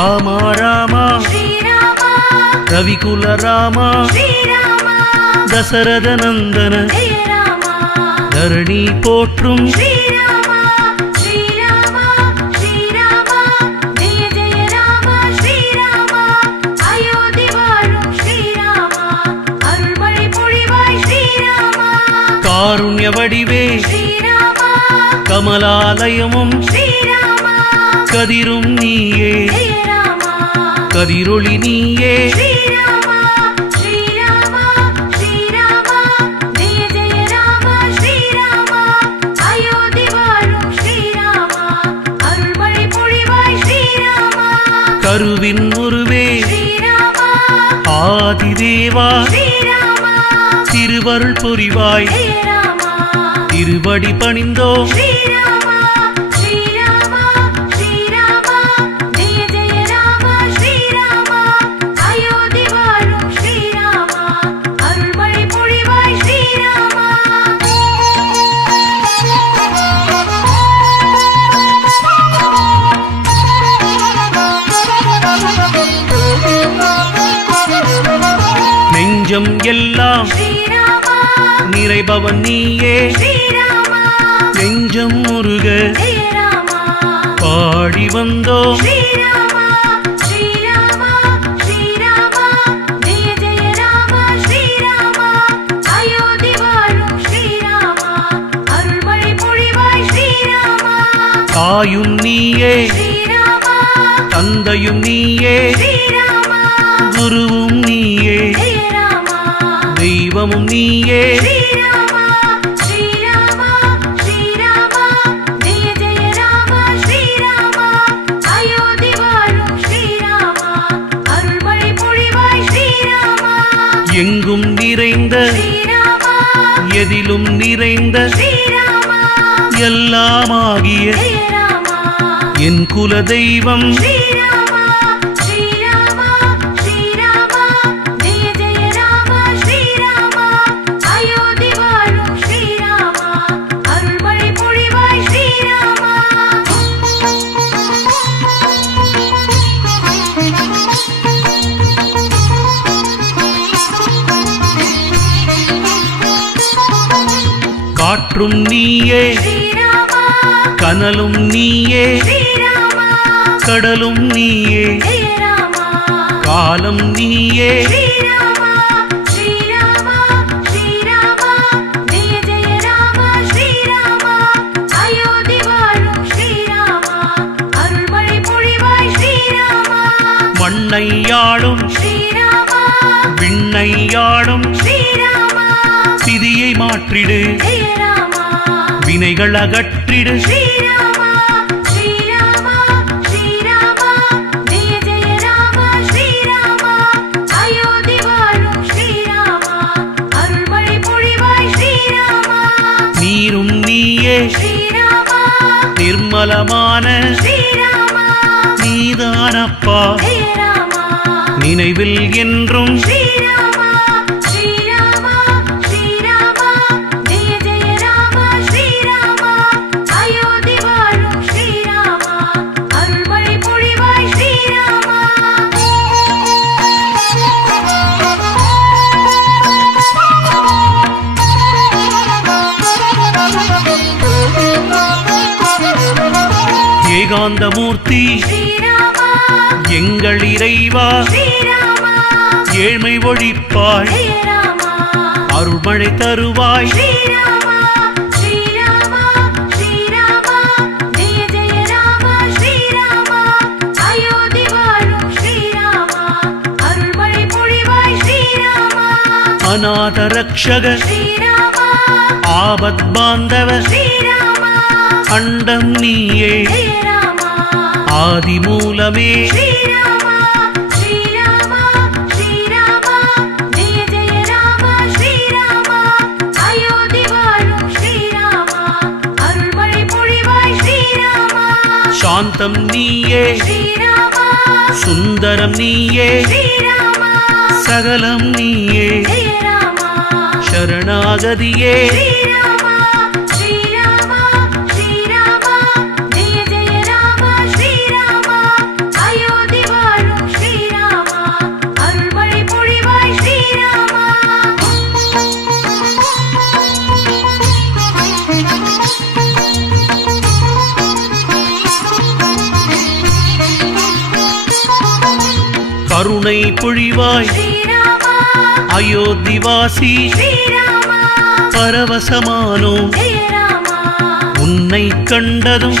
ராமா ராமா. கவிகுல ராமா. தசரத நந்தன தரணி போற்றும். வடிவே. கமலாலயமும். ஸ்ரீராம. கதிரும் நீயே. கதிரொளி நீயே. கருவின் உருவே ஆதிதேவா. திருவருள் புரிவாய். திருவடி பணிந்தோ நெஞ்சம் எல்லாம் நிறைபவன் நீயே. நெஞ்சம் முருக. பாடி வந்தோம் தாயும் நீயே. தந்தையும் நீயே. குருவும் தெய்வமும் நீயே. எங்கும் நிறைந்த எதிலும் நிறைந்த எல்லாமாகிய என் குல தெய்வம் காற்றும் நீயே. கனலும் நீயே. கடலும் நீயே. காலம் நீயே. மண்ணையாளும் விண்ணையாளும் சிதியை மாற்றிடு. வினைகள் அகற்றிடு. நீரும் நீயே நிர்மலமான நீதானப்பா. நினைவில் என்றும் ஸ்ரீராம. ஸ்ரீகாந்தமூர்த்தி. எங்கள் இறைவா. ஏழ்மை ஒழிப்பாய். அருள்மழை தருவாய். அநாதரக்ஷக. ஆபத் பாந்தவ அண்டம் நீயே. ஆதி மூலமே சாந்தம் நீயே சுந்தரம் நீயே சகலம் நீயே சரணாகதியே கருணை பொழிவாய். அயோத்திவாசி. பரவசமானோம். உன்னை கண்டதும்